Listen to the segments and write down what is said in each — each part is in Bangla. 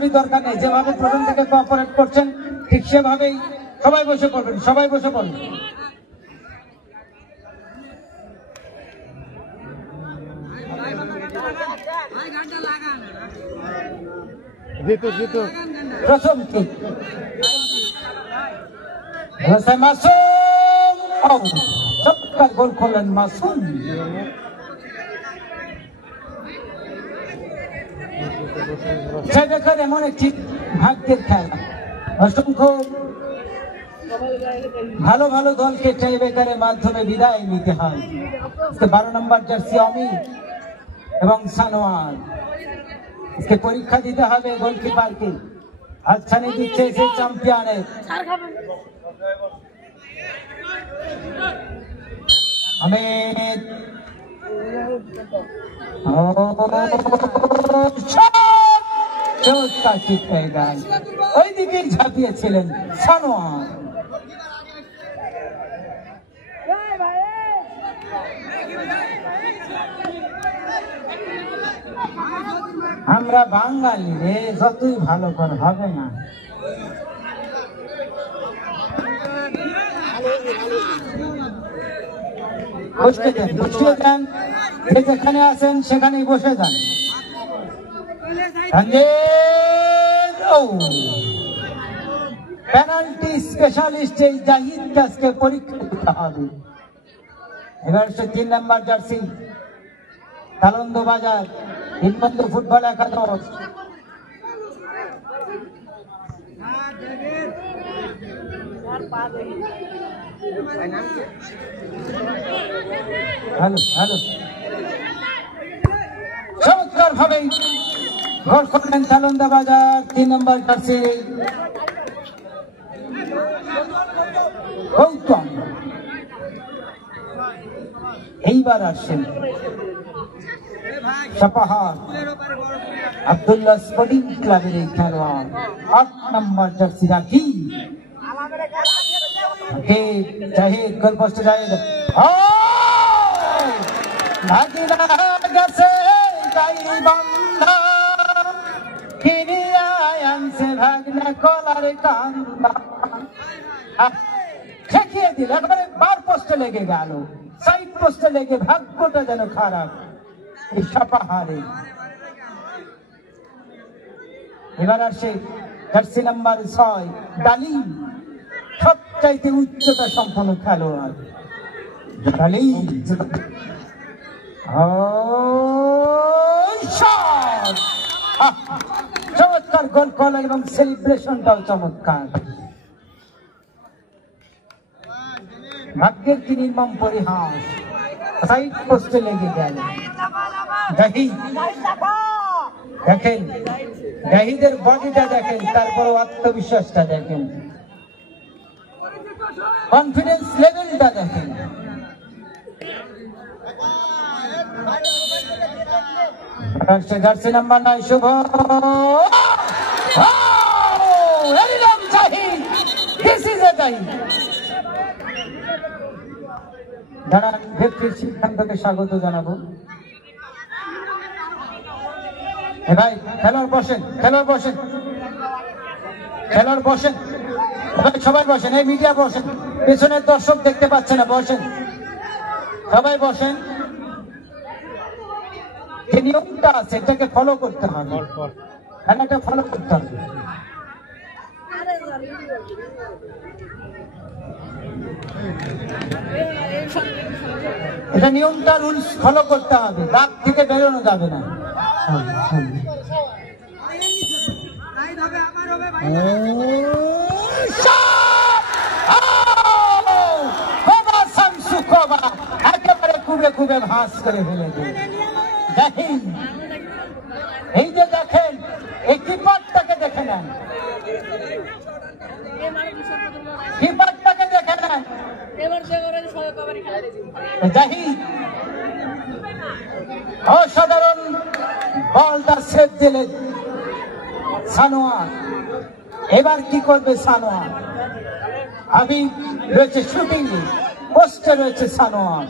ছোটাছুটির দরকার নেই, যেভাবে প্রথম থেকে কোঅপারেট করছেন ঠিক সেভাবেই সবাই বসে পড়বেন, সবাই বসে পড়বেন। প্রথম ঠিক মাসুম, চমৎকার গোল করলেন মাসুম। টাইব্রেকার এমন একটি ভাগ্যের খেলা, অসংখ্য ভালো ভালো দলকে টাইব্রেকারের মাধ্যমে বিদায় নিতে হয়। 12 নম্বর জার্সি অমিত এবং সানোয়ার, পরীক্ষা দিতে হবে গোলকিপারকে। হাতছানি দিচ্ছে সে চ্যাম্পিয়নের আহমেদ। চমৎকার ঠিক হয়ে গেল, ওই দিকেই ঝাঁপিয়েছিলেন সানোয়ার। আমরা বাঙালি রে, যতই ভালো করে হবে না। বসতে যান, বসিয়ে যান, যেখানে আছেন সেখানেই বসে যান। পেনাল্টি স্পেশালিস্ট এই জাহিদ কাজকে পরীক্ষা দিতে হবে। এবার সে 3 নম্বর জার্সি তালন্দ বাজার হিন্দু ফুটবল একাদশ। চমৎকার ভাবে গোল করলেন তালন্দা বাজার 3 নম্বর জার্সি গৌতম। এইবার আসছেন সাপাহার আব্দুল্লাহ স্পোর্টিং ক্লাবের এই খেলোয়াড় 8 নম্বর জার্সি রাখি। জাহিদ গোল পোস্টে জাহিদ ঠেকিয়ে দিল, একেবারে বার পোস্টে লেগে গেল, সাইড পোস্টে লেগে ভাগ্যটা যেন খারাপ এই সাপাহারে। এবার আসে জার্সি নাম্বার 6 ডালিম, সবচাইতে উচ্চতা সম্পন্ন খেলোয়াড় ডালিম। চমৎকার গোল করলেন এবং সেলিব্রেশনটাও চমৎকার। ভাগ্যের কি নির্মম পরিহাস, সাইড পোস্টে লেগে গেল। জাহিদ দেখেন, জাহিদের বডিটা দেখেন, তারপরও আত্মবিশ্বাসটা দেখেন, কনফিডেন্স লেভেলটা দেখেন। জার্সি নাম্বার 9 শুভ Zahid, this is a Zahid. দাঁড়ান, ব্যক্তির সিদ্ধান্তকে স্বাগত জানাবো। ভাই খেলোয়াড় বসেন, খেলোয়াড় বসেন, খেলোয়াড় বসেন, সবাই বসেন, এই মিডিয়া বসেন, পেছনের দর্শক দেখতে পাচ্ছে না, বসেন, সবাই বসেন। যে নিয়মটা আছে এটাকে ফলো করতে হবে, খেলাটা ফলো করতে হবে। এটা নিয়মটা, রুলস ফলো করতে হবে, দাগ থেকে বেরোনো যাবে না। একেবারে কুবে কুবে ভাস করে ফেলে দেয়। এই যে দেখেন, এই কিপারটাকে দেখে নেন, কিপারটাকে দেখে নেন। জাহিদ অসাধারণ বলটা সেভ দিলেন সানোয়ার। এবার কি করবে সানোয়ার? আমি রয়েছে শুটিং পোস্টে রয়েছে সানোয়ার।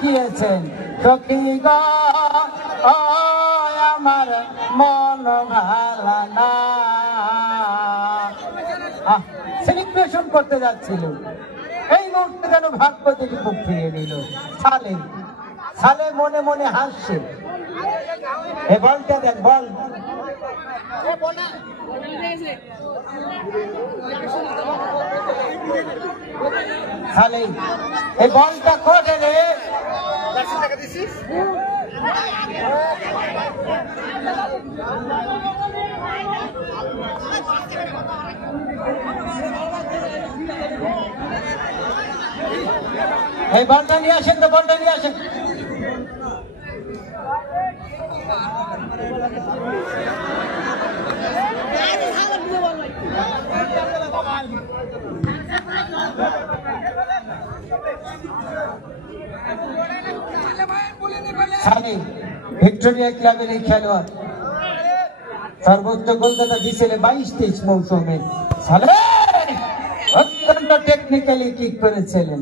তাকিয়েছেন সখী গো ও আমার মন ভালো না। সেলিব্রেশন করতে যাচ্ছিল, এই মুহূর্তে যেন ভাগ্য থেকে মুখ ফিরিয়ে নিল। সালে সালে মনে মনে হাসছে। এ বলটা দেন, বল সালে, এই বলটা কোটে রে। এই বলটা নিয়ে আসেন তো, বলটা নিয়ে আসেন। সানি ভিক্টোরিয়া ক্লাবের এই খেলোয়াড় সর্বোচ্চ কলকাতা দিয়েছিল 22-23 মৌসুমে। সালে অত্যন্ত টেকনিক্যালি কিক করেছিলেন।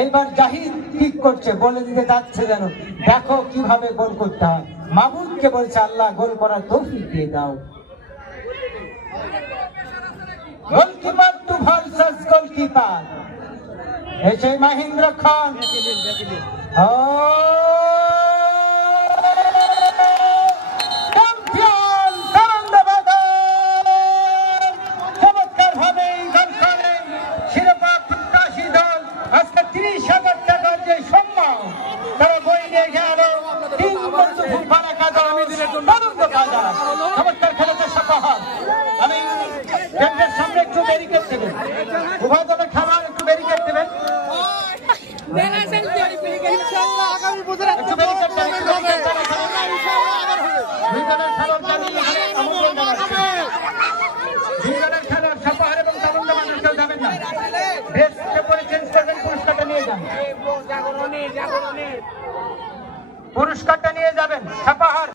এইবার জাহিদ কিক করছে, বলে দিতে যাচ্ছে যেন দেখো কিভাবে গোল করতে হয়। মাহমুদকে বলছে আল্লাহ গোল করার তৌফিক দিয়ে দাও। গোলকিপার টু ভার্সেস গোলকিপার, এসে মহেন্দ্র খান। চমৎকার ভাবে শিরোপা প্রত্যাশী দল আজকে 30,000 টাকার যে সম্মান তারা বই নিয়ে গেল। চমৎকার খেলেছে সাপাহার। আমি টেন্টের সামনে একটু ব্যারিকেড দেবেন, উভয় দলের খাবার একটু ব্যারিকেড দেবেন। পুরস্কারটা নিয়ে যাবেন সাপাহার।